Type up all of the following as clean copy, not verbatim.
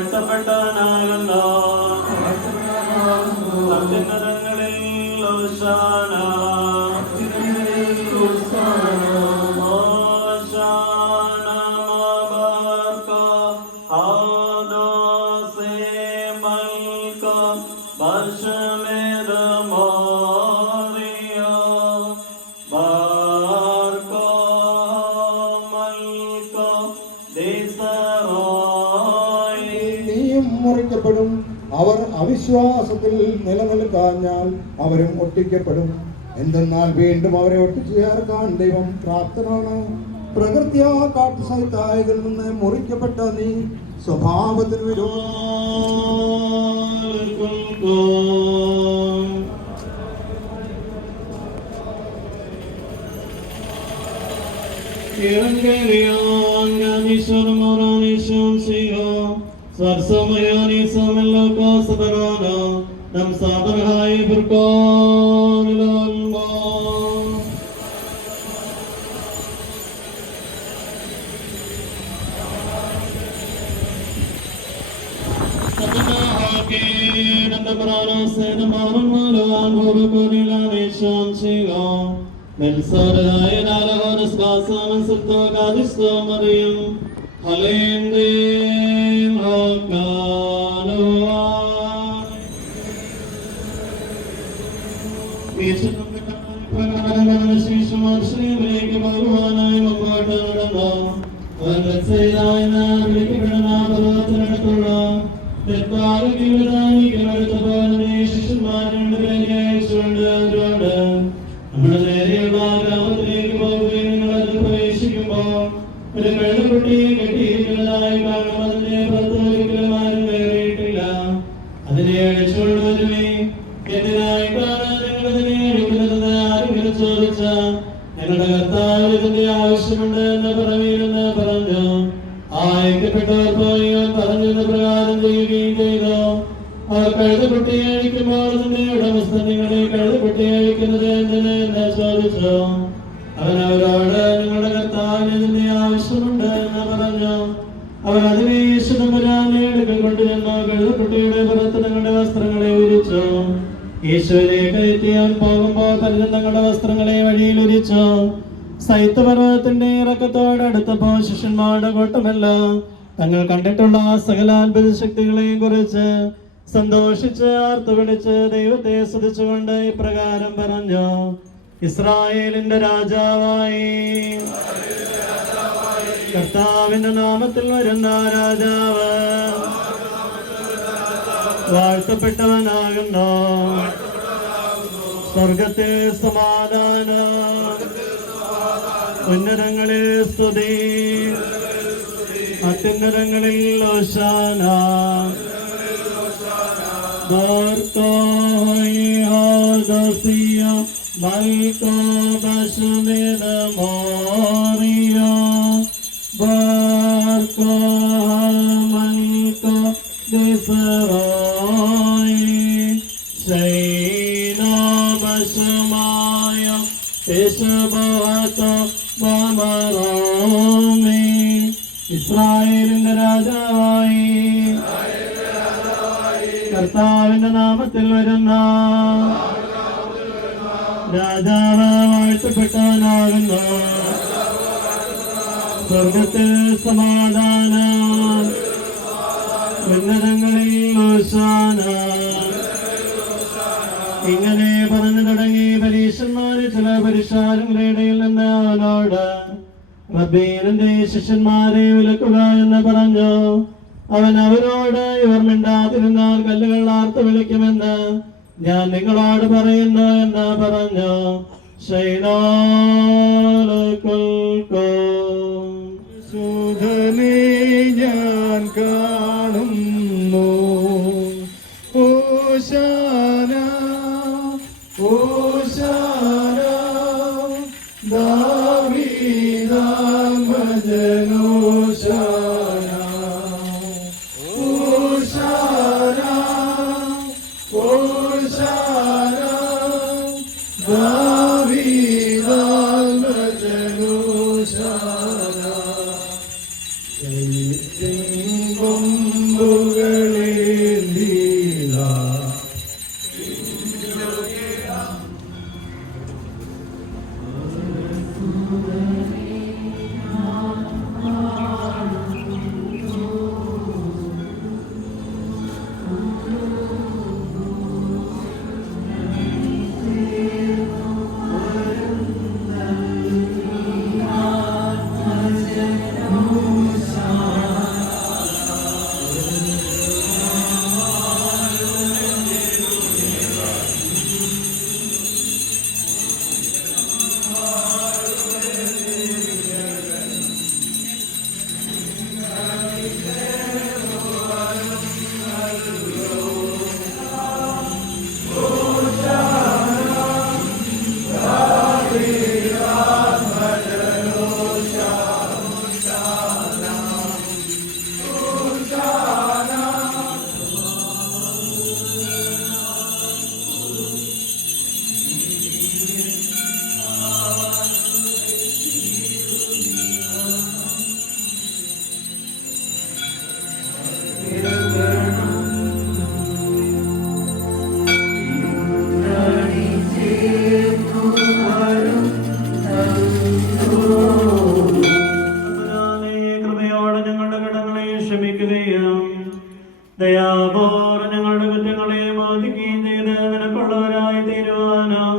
വാഴ്ത്തപ്പെട്ടവനാകുന്നു. അത്യുന്നതങ്ങളിൽ ഹോശാന. മുറിക്കപ്പെടും. അവർ അവിശ്വാസത്തിൽ നിലനിൽക്കാഞ്ഞാൽ അവരും ഒട്ടിക്കപ്പെടും. എന്തെന്നാൽ വീണ്ടും അവരെ ഒട്ടിച്ചു ചേർക്കാൻ ദൈവം പ്രാപ്തനാണ്. പ്രകൃതിയോ കാട്ടു സഹിതായതിൽ നിന്ന് മുറിക്കപ്പെട്ട നീ സ്വഭാവത്തിന് തങ്ങൾ കണ്ടിട്ടുള്ള സകല അത്ഭുത ശക്തികളെയും കുറിച്ച് സന്തോഷിച്ച് ആർത്തു വിളിച്ച് ദൈവത്തെ സ്തുതിച്ചുകൊണ്ട് ഇപ്രകാരം പറഞ്ഞു: ഇസ്രായേലിന്റെ രാജാവായി കർത്താവിന്റെ നാമത്തിൽ വരുന്ന രാജാവ് വാഴ്ത്തപ്പെട്ടവനാകുന്നു. സ്വർഗത്തിൽ സമാധാനം, ഉന്നതങ്ങളിൽ സ്തുതി, അത്യുന്നതങ്ങളിൽ ഹോശാന. ഇസ്രായേലിന്റെ രാജാവായി കർത്താവിന്റെ നാമത്തിൽ വരുന്ന രാജാവ് വാഴ്ത്തപ്പെട്ടവനാകുന്നു. സ്വർഗത്തിൽ സമാധാനം, ഉന്നതങ്ങളിൽ ഹോശാന. ഇങ്ങനെ പറഞ്ഞു തുടങ്ങി പരീക്ഷന്മാര് ചില പരീക്ഷാരുടെ ഇടയിൽ നിന്ന് അവനോട്: റബ്ബീന്റെ ശിഷ്യന്മാരെ വിലക്കുക എന്ന് പറഞ്ഞു. അവൻ അവരോട്: ഇവർ മിണ്ടാതിരുന്നാൽ കല്ലുകൾ ആർത്ത് വിളിക്കുമെന്ന് ഞാൻ നിങ്ങളോട് പറയുന്നു എന്ന് പറഞ്ഞു. ശോധനെ ഞാൻ കാണുന്നു. ഹോശാന ഹോശാന ദാവീദാൻ വചനോശാന. ഹോശാന ഹോശാന ദാവീദാൻ വചനോശാന. കൃപയോടെ ഞങ്ങളുടെ കടങ്ങളെ ക്ഷമിക്കുകയും ദയാപൂർവ്വം ഞങ്ങളുടെ കുറ്റങ്ങളെ മോചിക്കുകയും ചെയ്ത് നിനക്കുള്ളവരായി തീരുവാനും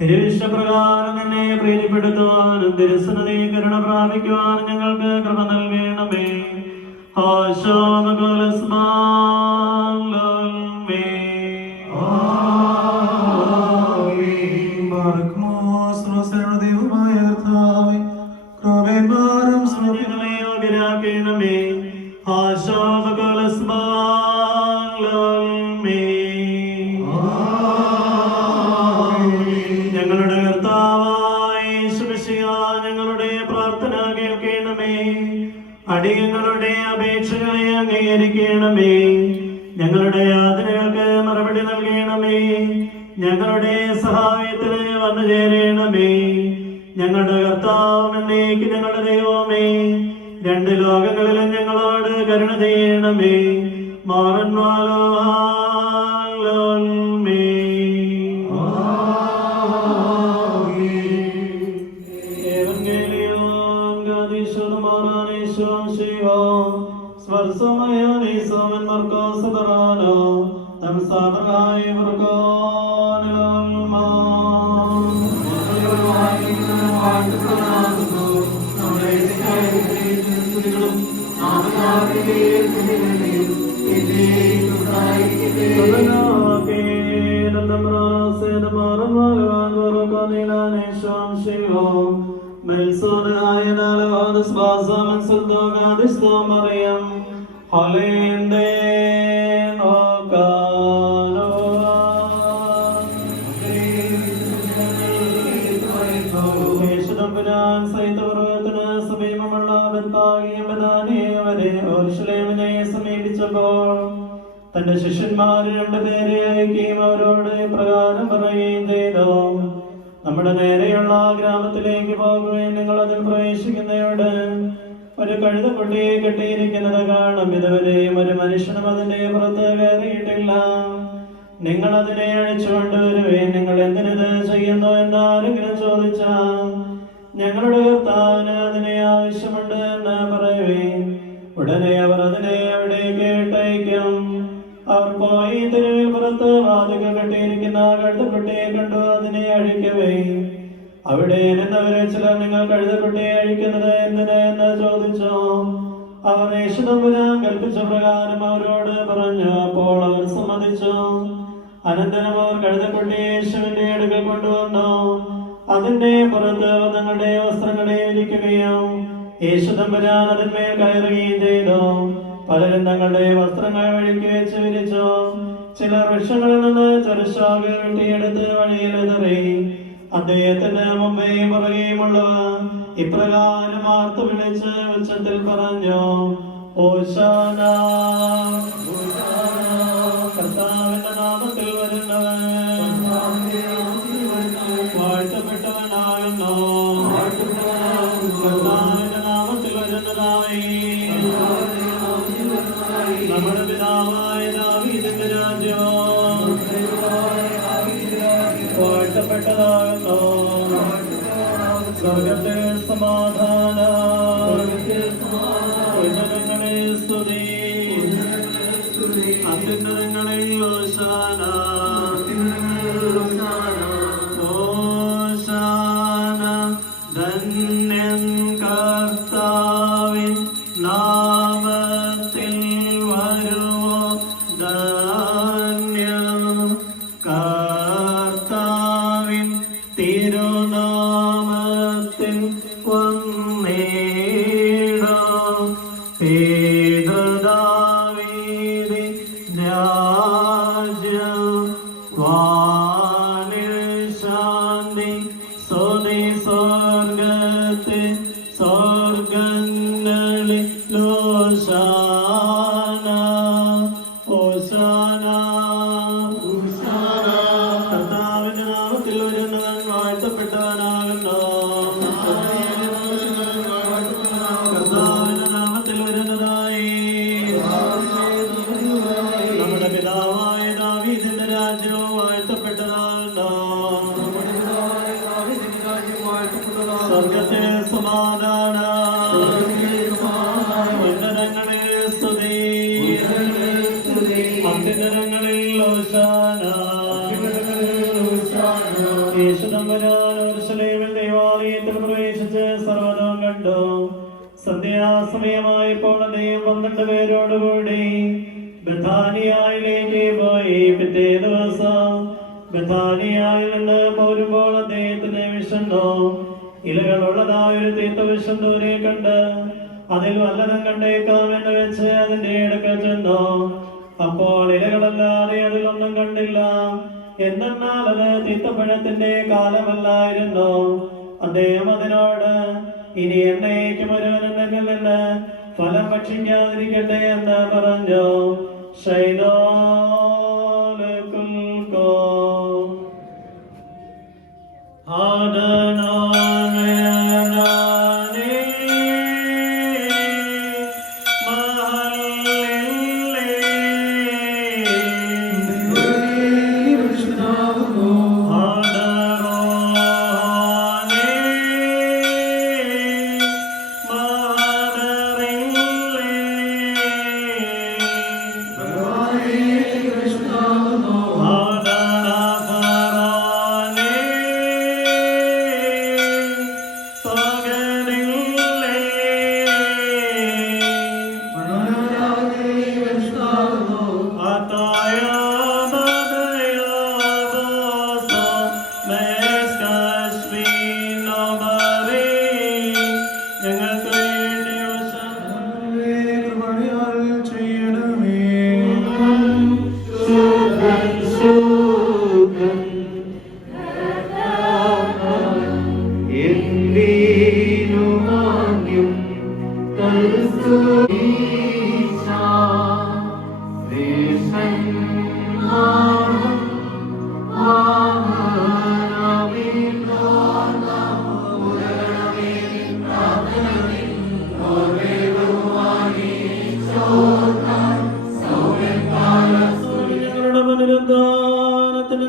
തിരുവിഷ്ടപ്രകാരം നിന്നെ പ്രീതിപ്പെടുത്തുവാനും തിരുസന്നിധി കരുണ പ്രാപിക്കുവാനും ഞങ്ങൾക്ക് കൃപ നൽകണമേ. ദൈവമായ കർത്താവേ, കൃപയും ഞങ്ങളെ യോഗ്യരാക്കണമേ. ഞങ്ങളുടെ കർത്താവായ യേശുമിശിഹാ, ഞങ്ങളുടെ പ്രാർത്ഥന കേൾക്കണമേ. അടിയങ്ങളുടെ അപേക്ഷകളെ അംഗീകരിക്കണമേ. ഞങ്ങളുടെ യാതനകൾക്ക് മറുപടി നൽകണമേ. ഞങ്ങളുടെ സഹായത്തിന് വന്നു ചേരണമേ. ഞങ്ങളുടെ കർത്താവ് എന്നേക്ക് ഞങ്ങളുടെ ദൈവമേ, രണ്ട് ലോകങ്ങളിലും ഞങ്ങളോട് കരുണ ചെയ്യണമേ. സൈതപർവ്വതത്തിന് സമീപമുള്ള യെരൂശലേമിനെ സമീപിച്ചപ്പോൾ തന്റെ ശിഷ്യന്മാർ രണ്ടുപേരെ അയക്കുകയും അവരോട് പ്രകാരം പറയുകയും ചെയ്തു: നമ്മുടെ നേരെയുള്ള ഗ്രാമത്തിലേക്ക് പോകുകയും നിങ്ങൾ അതിൽ പ്രവേശിക്കുന്നയോട് ഒരു കഴുതക്കുട്ടിയെ കെട്ടിയിരിക്കുന്നത് കാണും. ഇതുവരെയും ഒരു മനുഷ്യനും അതിന്റെ പുറത്ത് കയറിയിട്ടില്ല. നിങ്ങൾ അതിനെ അഴിച്ചുകൊണ്ടുവരുവേൻ. നിങ്ങൾ എന്തിനത് ചെയ്യുന്നു എന്ന് ആരെങ്കിലും ചോദിച്ചാൽ ഞങ്ങളുടെ കർത്താവിന് അതിനെ ആവശ്യമുണ്ട് എന്ന് പറയുവേൻ. ഉടനെ അവർ അതിനെ അവിടേക്ക് ഇട്ടയക്കും. അവർ പോയി തെരുവിൽ പുറത്ത് വാതിൽക്കൽ കെട്ടിയിരിക്കുന്ന കഴുതക്കുട്ടിയെ കണ്ടു അതിനെ അഴിക്കവേ അവിടെ നിന്നവരെ ചിലർ നിങ്ങൾ കഴുതക്കുട്ടിയെ അഴിക്കുന്നത് എന്തിന് എന്ന് ചോദിച്ചു. അവർ യേശുതമ്പുരാൻ കൽപ്പിച്ച പ്രകാരം അവരോട് പറഞ്ഞു. അപ്പോൾ അവർ സമ്മതിച്ചു. അനന്തരം അവർ കഴുതക്കുട്ടിയെ യേശുവിന്റെ അടുക്കൽ കൊണ്ടുവന്നു. അതിന്റെ പുറത്ത് തങ്ങളുടെ വസ്ത്രങ്ങളെ വിരിക്കുകയും യേശുതമ്പുരാൻ അതിന്മേൽ കയറുകയും ചെയ്തു. പലരും തങ്ങളുടെ വസ്ത്രങ്ങൾ വഴിക്ക് വെച്ച് വിരിച്ചു. ചിലർ വൃക്ഷങ്ങളിൽ നിന്ന് ചെറുശാഖകൾ വെട്ടിയെടുത്ത് വഴിയിലെതറി. അദ്ദേഹത്തിന് മുമ്പേയും പുറകെയുമുള്ളവർ ഇപ്രകാരം ആർത്തു വിളിച്ച് ഉച്ചത്തിൽ പറഞ്ഞു: ഹോശാന, കർത്താവിന്റെ നാമത്തിൽ വരുന്നവൻ വാഴ്ത്തപ്പെട്ടവനാകുന്നു. കർത്താവിന്റെ നാമത്തിൽ വരുന്നതായി നമ്മുടെ പിതാവായ ദാവീദിന്റെ രാജ്യം വാഴ്ത്തപ്പെട്ടതാകുന്നു. സ്വർഗ്ഗത്തിൽ സമാധാനം, ഉന്നതങ്ങളിൽ സ്തുതി, അത്യുന്നതങ്ങളിൽ ഹോശാന. ഹോശാന, ധന്യൻ കർത്താവ് കർത്താവിൻ നാമത്തിൽ വരുമോ ധന്യം. കർത്താവിൻ തിരുനാമത്തിൽ വന്നിടും. പിതൃദാവീദിൻ രാജ്യം വാനിൽ ശാന്തി സ്തുതി സ്വർഗ്ഗത്തിൽ സ്വർഗ്ഗങ്ങളിൽ ഹോശാന ഹോശാന ഹോശാന. കർത്താവിന്റെ നാമത്തിൽ വരുന്നവൻ വാഴ്ത്തപ്പെട്ടവനാകുന്നു. കർത്താവിന്റെ നാമത്തിൽ വരുന്നതായി നമ്മുടെ പിതാവായ ദാവീദിന്റെ രാജ്യവും വാഴ്ത്തപ്പെട്ടതാകുന്നു. സ്വർഗ്ഗത്തിൽ സമാധാനം, ഉന്നതങ്ങളിൽ സ്തുതി, അത്യുന്നതങ്ങളിൽ ഹോശാന. യേശുദമ്പുരാൻ യെരൂശലേമിൽ ദൈവാലയത്തിൽ പ്രവേശിച്ച് സർവ്വതും കണ്ടു. സന്ധ്യാസമയമായപ്പോൾ അദ്ദേഹം 12 പേരോടുകൂടി ബഥാനിയായിലേക്ക് പോയി. പിറ്റേ ദിവസം ബഥാനിയായിൽ നിന്ന് പോരുമ്പോൾ അദ്ദേഹത്തിന് വിശന്നു. ഇലകളുള്ളതായ ഒരു തീർത്ഥവൃക്ഷം ദൂരെ കണ്ട് അതിൽ വല്ലതും കണ്ടേക്കാമെന്ന് വെച്ച് അതിന്റെ അടുക്കൽ ചെന്നു. അപ്പോൾ ഇലകളല്ലാതെ അതിലൊന്നും കണ്ടില്ല. എന്തെന്നാൽ അത് തീർത്ഥപ്പഴത്തിന്റെ കാലമല്ലായിരുന്നു. അദ്ദേഹം അതിനോട്, ഇനി എന്നേക്കും ഒരുവനും എന്നിൽ നിന്ന് ഫലം ഭക്ഷിക്കാതിരിക്കട്ടെ എന്ന് പറഞ്ഞു.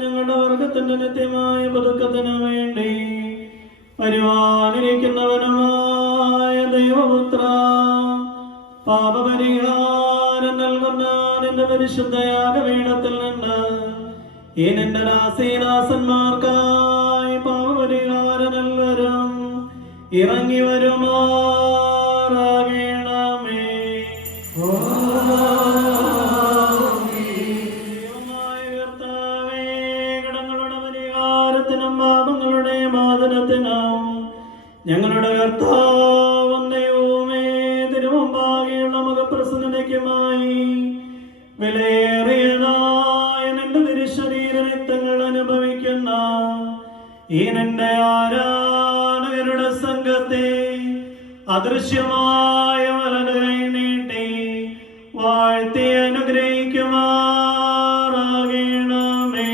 ഞങ്ങളുടെ വർഗത്തിന്റെ നിത്യമായ പതുക്കത്തിനു വേണ്ടി വരുവാനിരിക്കുന്നവനുമായ ദൈവപുത്ര, പാപപരിഹാരം നൽകുന്ന നിന്റെ പരിശുദ്ധയാഗപീഠത്തിൽ നിന്ന് ഈ നിന്റെ ദാസീദാസന്മാർക്കായി പാപപരിഹാരം നൽകരും ഇറങ്ങി വരുമാറാകണമേ. പാപങ്ങളുടെ മോചനത്തിനും ഞങ്ങളുടെ കർത്താവും ദൈവമേ തിരുമുമ്പാകെയുള്ള മുഖപ്രസന്നതയ്ക്കുമായി വിലയേറിയതായ നിന്റെ തിരുശരീര രക്തങ്ങൾ അനുഭവിക്കുന്ന ഈ നിന്റെ ആരാധകരുടെ സംഘത്തെ അദൃശ്യമായ വലത് കൈ നീട്ടി വാഴ്ത്തി അനുഗ്രഹിക്കുമാറാകണമേ.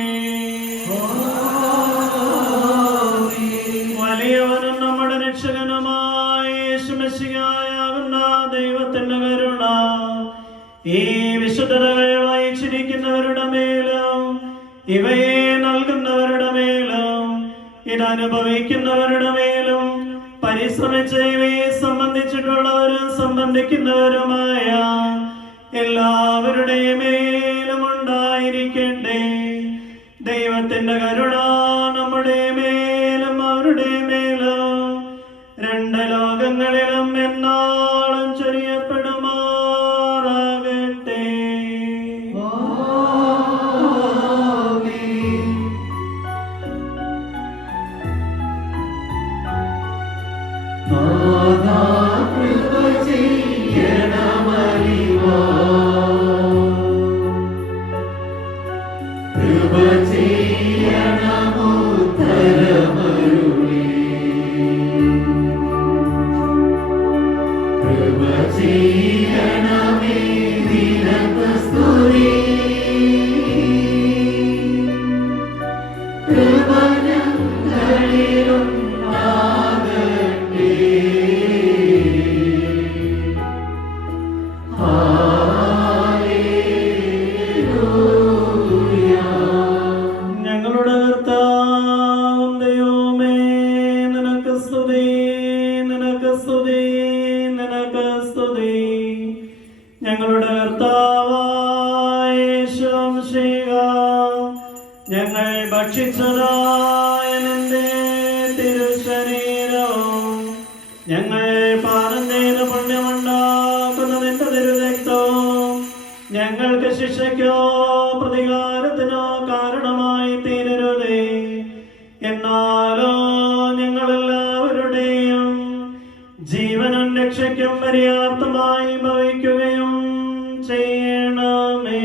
വലിയവനും നമ്മുടെ രക്ഷകനുമായ യേശുമിശിഹായാകുന്ന ദൈവത്തിന്റെ കരുണ ഈ വിശുദ്ധതകൾ വഹിച്ചിരിക്കുന്നവരുടെ മേലും ഇവയെ നൽകുന്നവരുടെ മേലും ഇതനുഭവിക്കുന്നവരുടെ മേലും പരിശ്രമിച്ച് ഇവയെ സംബന്ധിച്ചിട്ടുള്ളവരും സംബന്ധിക്കുന്നവരുമായ എല്ലാവരുടെയും മേലും ഉണ്ടായിരിക്കട്ടെ. ദൈവത്തിന്റെ കരുണ നമ്മുടെ മേലും അവരുടെ മേലും രണ്ട് ലോകങ്ങളിലും എന്നാളും ഞങ്ങളുടെ കർത്താവും ദൈവമേ, നിനക്ക് സ്തുതി, നിനക്ക് സ്തുതി, നിനക്ക് സ്തുതി. ഞങ്ങളുടെ കർത്താവായ യേശുമിശിഹ, ഞങ്ങൾ ഭക്ഷിച്ചതായ നിന്റെ തിരുശരീരവും ഞങ്ങൾ പാനം ചെയ്ത പുണ്യമുണ്ടാക്കുന്ന നിന്റെ തിരുരക്തവും ഞങ്ങൾക്ക് ശിക്ഷയ്ക്കോ പ്രതികാരത്തിനോ കാരണമായി തീരരുതേ. എന്നാലോ ഞങ്ങളെല്ലാവരുടെയും ജീവനും രക്ഷയ്ക്കും പര്യാപ്തമായി ഭവിക്കുകയും ചെയ്യണമേ.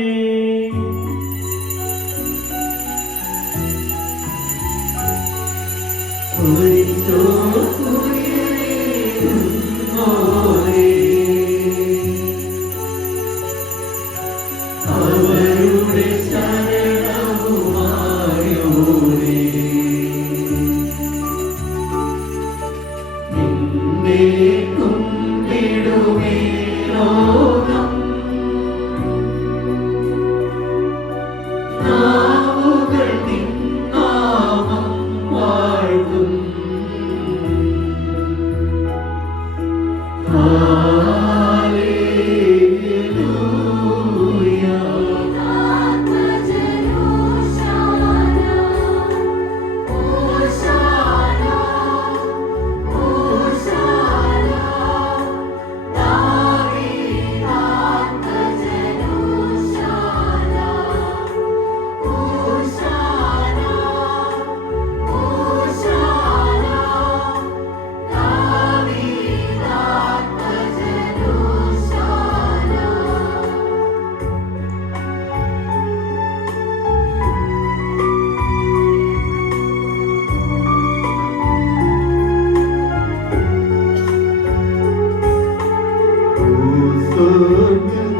സ്വർഗ്ഗം